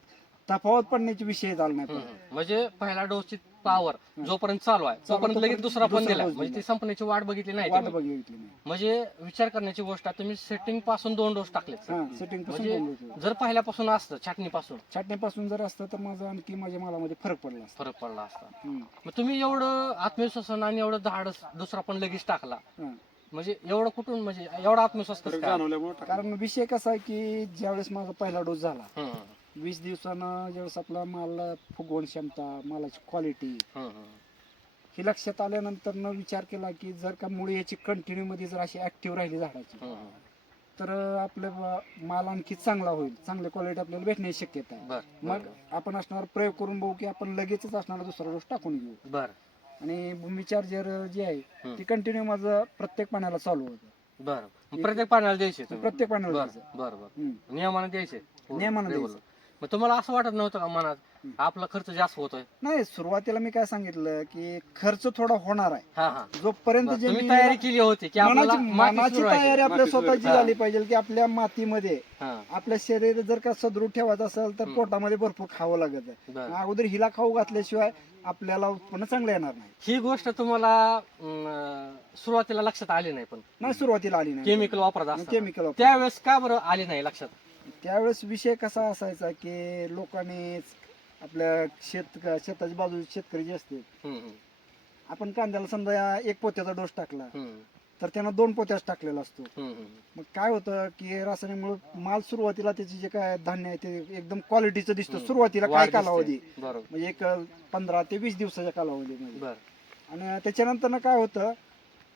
तफावत पडण्याची विषय झाला नाही. हम्म, हम्म. म्हणजे पहिला डोसची पॉवर जोपर्यंत चालू आहे तोपर्यंत लगेच तोपर्यंत दुसरा पण दुसरा दिला. dose म्हणजे दिला. ती संपण्याची वाट बघितली नाही वाट तुम्ही. बघितली नाही. म्हणजे विचार करण्याची गोष्ट आहे, तुम्ही सेटिंग पासून 2 डोस टाकले. हा सेटिंग पासून म्हणजे दोन dose दिले. जर पहिल्यापासून असतं छाटणीपासून छाटण्यापासून जर असतं तर माझा आणखी माझ्या मालामध्ये फरक पडला असता. फरक पडला असता. हम्म. मग तुम्ही एवढं आत्मविश्वासन आणि एवढं धाडस दुसरा पण लगेच टाकला, हा. म्हणजे एवढं कुठून, म्हणजे एवढा आत्मविश्वास कसं फरक काय? जाणवल्यामुळे टाकलं. कारण विषय कसा आहे की ज्यावेळेस माझा पहिला डोस झाला हम्म, 20 दिवसानं ज्यावेळेस आपला माल फुगवण क्षमता मालाची क्वालिटी हम्म, हम्म. हे लक्षात आल्यानंतर न विचार केला की जर का मुळे याची कंटिन्यू मध्ये जर अशी ऍक्टिव्ह राहिली झाडाची हम्म, हम्म. तर आपलं माल आणखी चांगला होईल, चांगली क्वालिटी आपल्याला भेटण्याची शक्यता आहे. बर मग आपण असणार प्रयोग करून बघू की आपण लगेचच असणारा दुसरा डोस टाकून घेऊ. बर आणि भूमी चार्जर जे आहे हम्म. ते कंटिन्यू माझं प्रत्येक पाण्याला चालू होतं. बर. मग प्रत्येक पाण्याला द्यायचे तुम्ही? प्रत्येक पाण्याला बर द्यायचं. बर बर. हम्म. नियमाने द्यायचे? नियमाने Regular. द्यायचं. मग तुम्हाला असं वाटत नव्हतं का मनात आपला खर्च जास्त होतोय? नाही सुरुवातीला मी काय सांगितलं की खर्च थोडा होणार आहे हा हा. जोपर्यंत बरं, जे तुम्ही मी तयारी केली होती की आपल्याला मनाची माती मनाची सुरू व्हायची. तयारी आपल्या माती स्वतःची सुरू- झाली पाहिजे की आपल्या मातीमध्ये हा. आपलं शरीर जर का सदृढ ठेवायचं असेल तर हम्म. पोटामध्ये भरपूर खावं लागत आहे. बर. अगोदर हिला खाऊ घातल्याशिवाय आपल्याला उत्पन्न चांगलं येणार नाही. ही गोष्ट तुम्हाला सुरुवातीला लक्षात आली नाही, पण नाही सुरुवातीला आली नाही केमिकल वापरत असताना. केमिकल त्यावेळेस का बरं आली नाही लक्षात? त्यावेळेस विषय कसा असायचा की लोकांनी आपल्या शेताची बाजू शेतकरी जे असते हम्म, हम्म, आपण कांद्याला समजा 1 पोत्याचा डोस टाकला हम्म, तर त्यानं 2 पोत्याच टाकलेला असतो. हम्म, हम्म. मग काय होतं की रासायनिकमुळे माल सुरुवातीला त्याचे जे काय धान्य आहे ते एकदम क्वालिटीचं दिसतं हम्म. सुरुवातीला वाढ काय दिसते. कालावधी बरोबर. म्हणजे एक 15 ते 20 दिवसाच्या कालावधीमध्ये. बर. आणि त्याच्यानंतर काय होतं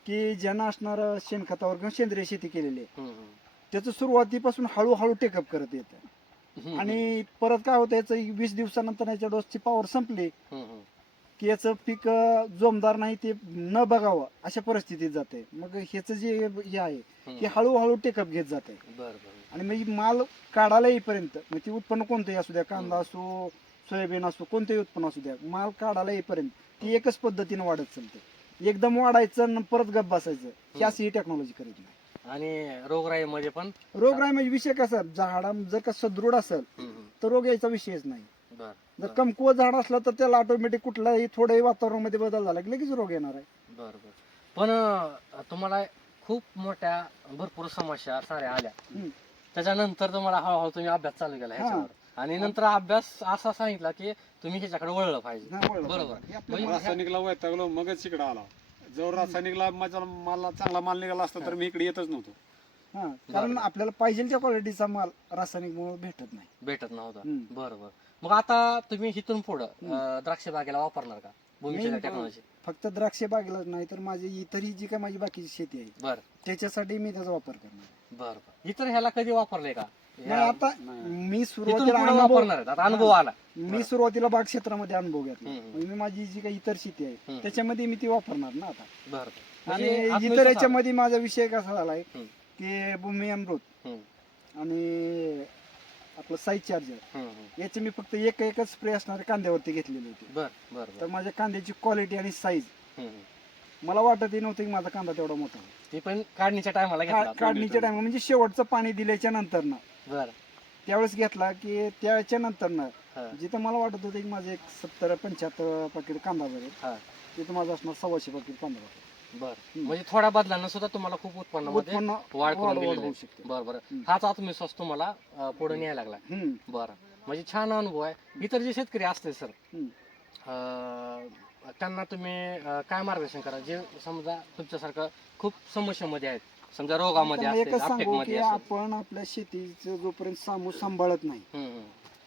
की ज्यांना असणार शेणखतावर किंवा सेंद्रिय शेती केलेली आहे हम्म, हम्म. त्याचं सुरुवातीपासून हळूहळू टेकअप करत येतं. हम्म, आणि परत काय होतं याचं 20 दिवसानंतर याच्या डोसची पॉवर संपली हम्म, हम्म. की याचं पीक जोमदार नाही ते न बघावं अशा परिस्थितीत जाते. मग ह्याचं जे हे आहे ते हळूहळू टेकअप घेत जाते. बर बर. आणि म्हणजे माल काढायला येईपर्यंत म्हणजे ते उत्पन्न कोणतंही असू द्या कांदा असो सोयाबीन असो कोणतंही उत्पन्न असू द्या माल काढायला येईपर्यंत ती एकच पद्धतीने वाढत चालते. एकदम वाढायचं आणि परत गप बसायचं ही अशी ही टेक्नॉलॉजी करीत नाही. आणि रोगराईमध्ये पण रोगराई म्हणजे विषय कसा झाडा जर का सदृढ असेल हम्म, हम्म. तर रोग यायचा विषयच नाही. बर जर कमकुवत झाड असलं तर त्याला ऑटोमॅटिक कुठलाही थोडंही वातावरणामध्ये बदल झाला की लगेच रोग येणार आहे. बर बर. पण तुम्हाला खूप मोठ्या भरपूर समस्या साऱ्या आल्या, हम्म. त्याच्यानंतर तुम्हाला हळूहळू तुम्ही अभ्यास चालू केला हा. ह्याच्यावर, आणि नंतर अभ्यास असा सांगितला की तुम्ही ह्याच्याकडे वळलं पाहिजे. नाही, वळलं बरोबर. पाहिजे. हे आपल्या म्हणजे- रासायनिकला वैतागलो मगच इकडे आला. जर रासायनिकला माझा माल चांगला माल निघाला असता तर मी इकडे येतच नव्हतो. हा, कारण आपल्याला पाहिजे त्या क्वालिटीचा माल रासायनिक मुळे भेटत नाही. भेटत नव्हता. हम्म. बरोबर. मग आता तुम्ही इथून पुढं द्राक्ष बागेला वापरणार का भूमीच्या नाही, टेक्नॉलॉजी? फक्त द्राक्षे बागेलाच नाही तर माझी इतरही जी काय माझी बाकीची शेती आहे बर त्याच्यासाठी मी त्याचा वापर करणार. बर बर. इतर ह्याला कधी वापरलंय का? नाही आता नाही. मी इथून सुरुवातीला पुढे अनुभव वापरणार आहेत आता अनुभव आला मी सुरुवातीला बाग क्षेत्रामध्ये अनुभव घेतला हम्म. म्हणजे मी माझी जी काही इतर शेती आहे हम्म. त्याच्यामध्ये मी ती वापरणार ना आता बरं आणि म्हणजे इतर आत्मविश्वास आला. याच्यामध्ये माझा विषय कसा झालाय हम्म. की भूमी अमृत हम्म, आणि आपलं साईज चार्जर हम्म, हम्म. याचे मी फक्त एकच स्प्रे असणारे कांद्यावरती घेतलेले होते बरं बरं तर बरं माझ्या कांद्याची क्वालिटी आणि साईज हम्म, हम्म. मला वाटतही नव्हतं की माझा कांदा तेवढा मोठा होईल. ते पण काढणीच्या टायमाला घेतला होता. काढणीच्या टाइम म्हणजे शेवटचं पाणी दिल्याच्या नंतर ना बरं त्यावेळेस घेतला की त्याच्या नंतर ना हा जिथं मला वाटत होतं की माझं एक 70-75 पाकिट कांदा भरेल हा तिथं माझं असणार 125 पाकिट कांदा भरेल. बरं म्हणजे थोड्या बदलांना सुद्धा तुम्हाला खूप उत्पन्नामध्ये उत्पन्न वाढ करून वाढ दिलेली होऊ आहे. शकते. बरं बरं हम्म. हाच आत्मविश्वास तुम्हाला पुढे न्यायला लागला हम्म, बरं म्हणजे छान अनुभव आहे इतर जे शेतकरी असतील सर हम्म. त्यांना तुम्ही काय मार्गदर्शन करा जे समजा तुमच्यासारखं खूप समस्यामध्ये आहेत समजा रोगामध्ये त्यांना असतील एकच सांगू आपटेकमध्ये की असेल आपण आपल्या शेतीचं जोपर्यंत सामू सांभाळत नाही हम्म, हम्म.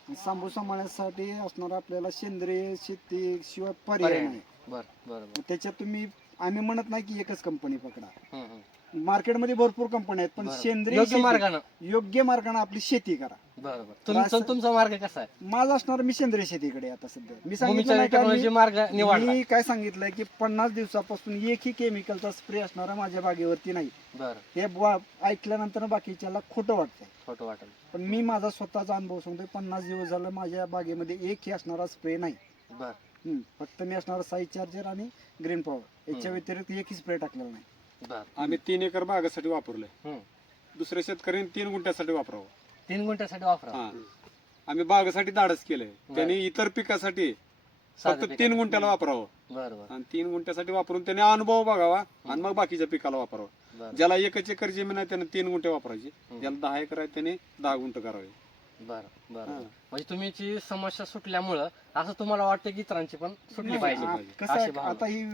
आणि सामू सांभाळण्यासाठी असणार आपल्याला सेंद्रिय शेती शिवाय पर्याय पर्याय नाही बरं बरं बरं त्याच्यात तुम्ही आम्ही म्हणत नाही की एकच कंपनी पकडा हम्म, हम्म. मार्केटमध्ये भरपूर कंपनी आहेत पण बरं. सेंद्रिय योग्य शेती- मार्गानं योग्य मार्गाने आपली शेती करा बरं बरं तुमचा असं- तुमचा मार्ग कसा आहे माझा असणार मी सेंद्रिय शेतीकडे आता सध्या मी सांगितलं भूमीच्या नाही का टेक्नॉलॉजी मार्ग निवडला मी काय सांगितलंय की 50 दिवसापासून एकही केमिकलचा स्प्रे असणारा माझ्या बागेवरती नाही बरं हे ऐकल्यानंतर बाकीच्याला खोटं वाटतंय फोटो वाटेल पण मी माझा स्वतःचा अनुभव सांगतोय 50 दिवस झालं माझ्या बागेमध्ये एकही असणारा स्प्रे नाही बरं फक्त मी असणारा साईज चार्जर आणि ग्रीन पॉवर याच्या हम्म. व्यतिरिक्त एकही स्प्रे टाकलेला नाही बरं आम्ही 3 एकर बागासाठी वापरलंय हम्म. दुसऱ्या शेतकऱ्यांनी 3 गुंठ्यासाठी वापरावं 3 गुंठ्यासाठी वापरा हा आम्ही बागासाठी धाडस केलंय बरं. त्यांनी इतर पिकासाठी साधं फक्त पिकासाठी. 3 गुंठ्याला वापरावं बरं बरं आणि 3 गुंठ्यासाठी वापरून त्याने अनुभव बघावा आणि मग बाकीच्या पिकाला वापरावं बरं ज्याला 1 एकर जमीन आहे त्याने 3 गुंठे वापरायची हम्म. ज्याला 10 एकर आहे त्याने 10 गुंठ करावे बरं बरं हा. म्हणजे तुम्हीची समस्या सुटल्यामुळं असं तुम्हाला वाटतं की इतरांची पण सुटली नाही, पाहिजे कसं अशी आहे, भावना. आता ही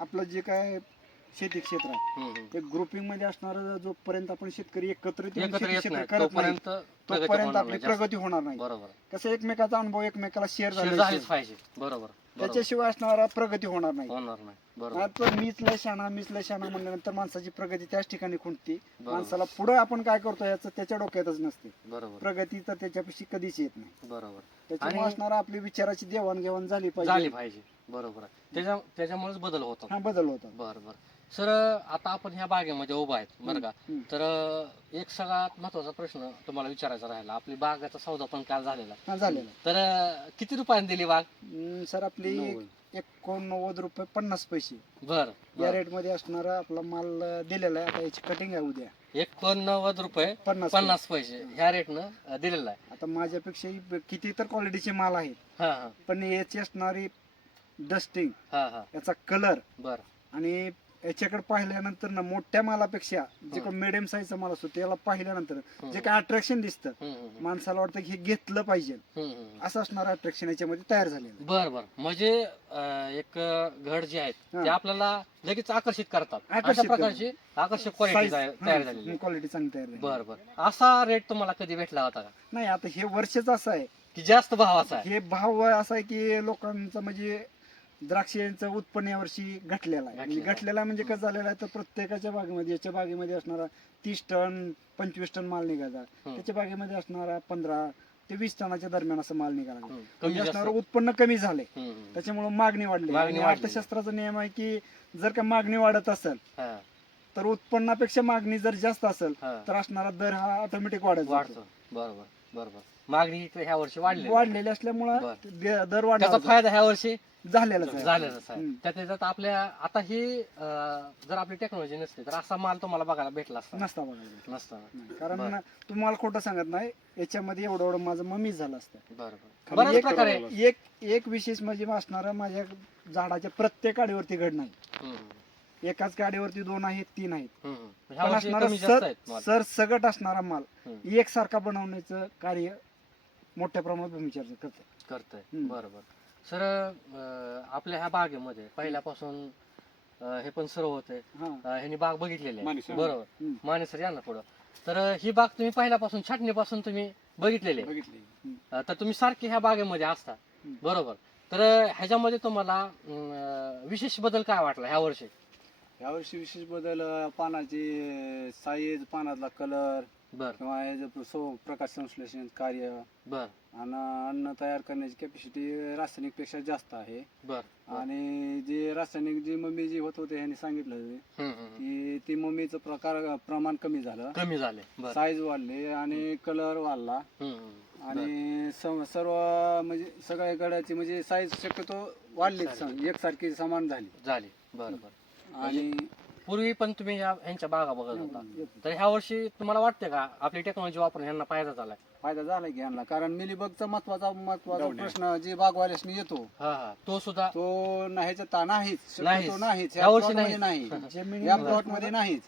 आपलं जे काय शेती क्षेत्र आहे हम्म, हम्म. ते ग्रुपिंग मध्ये असणार जोपर्यंत आपण शेतकरी एकत्रित येऊन एकत्र शेती येत क्षेत्र नाही करत नाही तोपर्यंत प्रगती तोपर्यंत होणार आपली नाही जास्त. प्रगती होणार नाही बरोबर कसं एकमेकाचा अनुभव एकमेकाला शेअर शेअर झाला झालीच पाहिजे बरोबर बरोबर त्याच्याशिवाय असणारा प्रगती होणार नाही होणार नाही बरोबर आता मीच लय शाणा म्हणल्यानंतर माणसाची प्रगती त्याच ठिकाणी खुंटती बरोबर. माणसाला पुढे आपण काय करतो याचं त्याच्या डोक्यातच नसते बरोबर प्रगती तर त्याच्यापाशी कधीच येत नाही बरोबर त्याच्यामुळे आणि- असणारा आपली विचाराची देवाणघेवाण झाली झाली पाहिजे पाहिजे बरोबर आहे त्याच्यामुळेच बदल होतात हा बदल होता बरं बरं सर आता आपण ह्या बागेमध्ये उभा आहेत बरं का हम्म. तर एक सगळ्यात महत्वाचा प्रश्न तुम्हाला विचारायचा राहिला आपली बागाचा सौदा पण काल झालेला हा झालेलं तर किती रुपयाने दिली बाग सर आपली 90. 89 रुपये 50 पैसे बर या रेट मध्ये असणारा आपला माल दिलेला आहे आता याची कटिंग आहे उद्या 89 रुपये 50 पैसे ह्या रेटनं दिलेला आहे आता माझ्यापेक्षा किती तर क्वालिटीचे माल आहेत हा हा पण याची असणारी डस्टिंग हा हा याचा कलर बर आणि याच्याकडे पाहिल्यानंतर ना मोठ्या मालापेक्षा जे हं. काही मिडियम साईजचा माल असतो त्याला पाहिल्यानंतर हं. जे काय अट्रॅक्शन दिसतं हम्म, हम्म, माणसाला वाटतं की हे घेतलं पाहिजे हम्म, हम्म. असं असणारं अट्रॅक्शन याच्यामध्ये तयार झालेलं आहे. बर बर म्हणजे एक घड जे आहेत ते हा. आपल्याला लगेच आकर्षित करतात आकर्षित अशा प्रकारची आकर्षक क्वालिटी तयार झालेली क्वालिटी चांगली तयार झाली बर बर असा रेट तुम्हाला कधी भेटला होता का नाही आता हे वर्षच असं आहे की जास्त भावाचा आहे हे भाव असा आहे की लोकांचं म्हणजे द्राक्षांचं उत्पन्न यावर्षी घटलेलं आहे म्हणजे घटलेलं आहे. घटलेला म्हणजे कसं झालेलं आहे तर प्रत्येकाच्या बागेमध्ये याच्या बागेमध्ये असणारा 30 टन 25 टन माल निघायचा हं. त्याच्या बागेमध्ये असणारा 15 ते 20 टनाच्या दरम्यान असं माल निघाला हम्म. कमी म्हणजे जास्त असणारं उत्पन्न कमी झाले हम्म, हम्म. त्याच्यामुळे मागणी वाढली मागणी आणि वाढली. अर्थशास्त्राचा नियम आहे की जर का मागणी वाढत असेल हा, तर उत्पन्नापेक्षा मागणी जर जास्त असेल हा. तर असणारा दर हा ऑटोमॅटिक वाढत जातो. वाढतो बरोबर बरोबर मागणी इकडे ह्या वर्षी वाढली वाढलेले असल्यामुळे बरं. दर त्याचा वाढला फायदा ह्या वर्षी झालेलाच आहे झालेलाच आहे हम्म. त्यात आपल्या आता ही जर आपली टेक्नॉलॉजी नसते तर असा माल तुम्हाला बघायला भेटला असता नसता बघायला नसता नाही. कारण बरं. तुम्हाला खोटं सांगत नाही याच्यामध्ये एवढं माझं मम्मीच झालं असतं बरोबर बऱ्याच एक- प्रकारे एक विशेष म्हणजे असणारा माझ्या झाडाच्या प्रत्येक गाडीवरती घड नाही हम्म, एकाच गाडीवरती 2 आहेत 3 आहेत हम्म. ह्या पण वर्षी असणारा कमी जास्त आहेत माल. सर सगट असणारा माल हम्म. एकसारखा बनवण्याचं कार्य मोठ्या प्रमाणात भूमिचार करते करतोय हम्म. बरोबर सर आपल्या ह्या बागेमध्ये पहिल्यापासून हे पण सर्व होते हा ह्यांनी बाग बघितलेली आहे मानेसर. बरोबर हम्म. माने सर या ना पुढं तर ही बाग तुम्ही पहिल्यापासून छाटणीपासून तुम्ही बघितलेली आहे बघितली तर तुम्ही सारखे ह्या बागेमध्ये असता हम्म. बरोबर तर ह्याच्यामध्ये तुम्हाला विशेष बदल काय वाटला ह्या वर्षी यावर्षी विशेष बदल पानाची साईज पानातला कलर बर किंवा हे जे प्रकाश संश्लेषण कार्य बर आणि अन्न तयार करण्याची कॅपॅसिटी रासायनिक पेक्षा जास्त आहे. बर आणि जे रासायनिक जी मम्मी जी होत होते ह्यांनी सांगितलं की ती मम्मीचं प्रमाण कमी झालं, कमी झाले. बर साईज वाढले आणि कलर वाढला आणि सर्व म्हणजे सगळ्या गड्याची म्हणजे साईज शक्यतो वाढलीच, एकसारखी समान झाली. झाले. बर बर. आणि पूर्वी पण तुम्ही ह्यांच्या बागा बघत होता, तर ह्या वर्षी तुम्हाला वाटते का आपली टेक्नॉलॉजी वापरून ह्यांना फायदा झालाय? फायदा झाला की ह्यांना, कारण मिलीबगचा महत्वाचा प्रश्न जे बागवाल्यासनी येतो हा तो सुद्धा तो ह्याच्यात नाहीच, नाहीच. शक्यतो नाहीच, या वर्षी plot मध्ये नाही. नाही, या प्लॉट मध्ये नाहीच.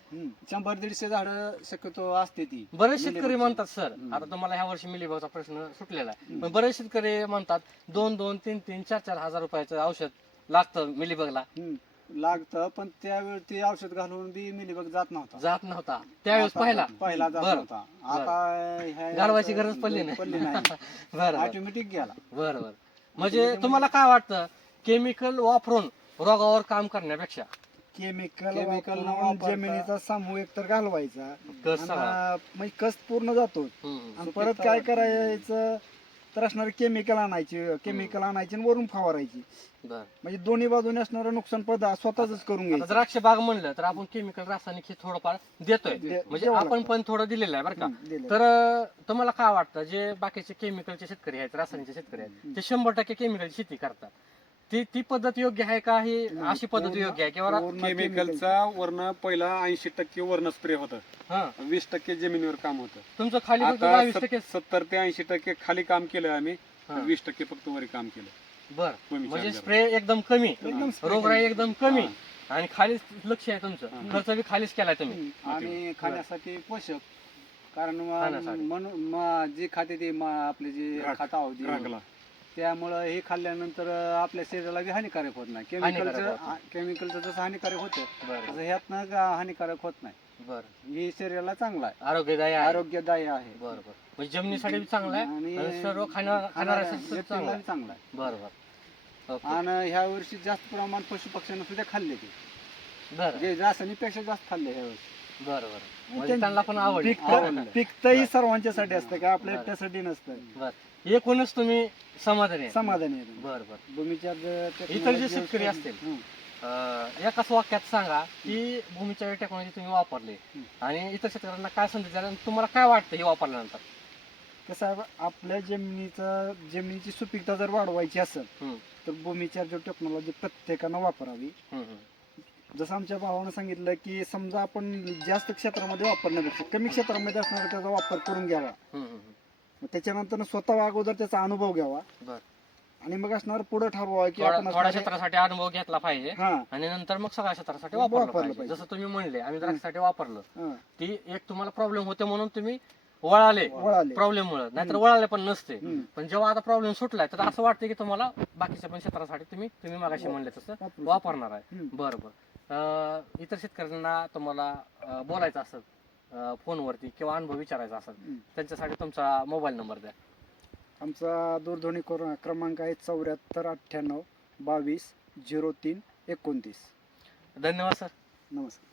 100-150 झाडं शक्यतो असते ती. बरेच शेतकरी म्हणतात सर, आता तुम्हाला ह्या वर्षी मिलीबगचा प्रश्न सुटलेला आहे, पण बरेच शेतकरी म्हणतात 2-2, 3-3, 4-4 हजार रुपयाचं औषध लागतं मिलीबगला. लागतं, पण त्यावेळी ते औषध घालून बी मिलीबग जात नव्हता त्यावेळेस पहिला जात बरं. नव्हता. आता घालवायची गरज पडली नाही. बरं ऑटोमॅटिक गेला. बरोबर. म्हणजे तुम्हाला काय वाटतं, केमिकल वापरून रोगावर काम करण्यापेक्षा केमिकल Chemical न वापरून वापरता- जमिनीचा सामूहिक तर घालवायचा कस आणि म्हणजे कस पूर्ण जातो आणि परत काय करायचं तर असणारे केमिकल आणायची आणि वरून फवारायची, बर. म्हणजे दोन्ही बाजूने असणारं नुकसान स्वतःच करून आता घ्यायचं. द्राक्ष बाग म्हणलं तर आपण केमिकल रासायनिक हे थोडंफार देतोय, म्हणजे द्यावं आपण लागतं. पण थोडं दिलेलं आहे बरं का. दिलंय. तर तुम्हाला काय वाटतं, जे बाकीचे केमिकलचे शेतकरी आहेत, रासायनिकचे शेतकरी आहेत, ते 100% केमिकल शेती करतात, ती पद्धत योग्य आहे का? ही अशी पद्धत पूर्ण- योग्य आहे किंवा पूर्ण केमिकलचा वर्ण पहिला 80% वर्ण स्प्रे होतं, हा 20% जमिनीवर काम होतं. तुमचं खाली फक्त आता 22% 70 ते 80% खाली काम केलं आम्ही, हा. 20% फक्त वरी काम केलं. बर. कमी म्हणजे charge स्प्रे एकदम कमी, एकदम spray रोगराई कमी. एकदम कमी, आणि खालीच लक्ष आहे तुमचं, खर्च बी खालीच केलाय तुम्ही. आणि खाण्यासाठी पोषक, कारण खाण्यासाठी. म्हणून जी खाते ती आपले जे घाट- खाता होती रागला. त्यामुळं हे खाल्ल्यानंतर आपल्या शरीराला बी हानिकारक होत नाही. केमिकलचं जसं हानिकारक होतं बरं तसं ह्यातनं हानिकारक होत नाही. बर. ही शरीराला चांगला आहे, आरोग्यदायी आहे. आरोग्यदायी आहे बरं बरं. म्हणजे जमिनीसाठी बी चांगलं आहे आणि सर्व खाणाऱ्यासाठी व्यक्तीला चांगलं बी आहे. चांगला आहे. बरं बरं. ओके. आणि ह्या वर्षी जास्त प्रमाण पशुपक्ष्यांना सुद्धा खाल्ले ते, बरं जे रासायनिकपेक्षा जास्त खाल्ले ह्या वर्षी. बरं बरं. म्हणजे त्यांना पण आवडली. आवडलं. पिकतही सर्वांच्यासाठी असतं का, आपल्या एकट्यासाठी नसतं. बरं. एकूणच तुम्ही समाधानी आहे. समाधानी आहे. बरं बरं. भूमीच्या इतर जे शेतकरी असतील, एकाच वाक्यात सांगा की भूमीच्या टेक्नॉलॉजी तुम्ही वापरली आणि इतर शेतकऱ्यांना काय संदेश द्याल आणि तुम्हाला काय वाटतं हे वापरल्यानंतर? कसं आहे, आपल्या जमिनीची सुपीकता जर वाढवायची असेल हम्म, तर भूमीच्या टेक्नॉलॉजी प्रत्येकानं वापरावी. हम्म, हम्म. जसं आमच्या भावानं सांगितलं की समजा आपण जास्त क्षेत्रामध्ये वापरण्यापेक्षा कमी क्षेत्रामध्ये असणारा त्याचा वापर करून घ्यावा. हम्म, हम्म. मग त्याच्यानंतर स्वतः अगोदर त्याचा अनुभव घ्यावा बरं. आणि मग असणार पुढे ठरवावं की थोड्या आपण थोड्या असणारे- क्षेत्रासाठी अनुभव घेतला पाहिजे हा आणि नंतर मग सगळ्या क्षेत्रासाठी वापरलं वापरलं पाहिजे. पाहिजे. जसं तुम्ही म्हणले आम्ही द्राक्षासाठी वापरलं, हा. ती एक तुम्हाला प्रॉब्लेम होते म्हणून तुम्ही वळाले वळाले. प्रॉब्लेम मुळे, नाहीतर वळाले पण नसते. हम्म. पण जेव्हा आता प्रॉब्लेम सुटलाय तर असं वाटतं की तुम्हाला बाकीच्या पण क्षेत्रासाठी तुम्ही मागाशी म्हणले तसं वापरू वापरणार आहे. हम्म. बरं बरं. इतर शेतकऱ्यांना तुम्हाला बोलायचं असेल फोनवरती किंवा अनुभव विचारायचा असेल, हम्म. त्यांच्यासाठी तुमचा मोबाईल नंबर द्या. आमचा दूरध्वनी क्रमांक आहे 74 98 22 03 29. धन्यवाद सर. नमस्कार.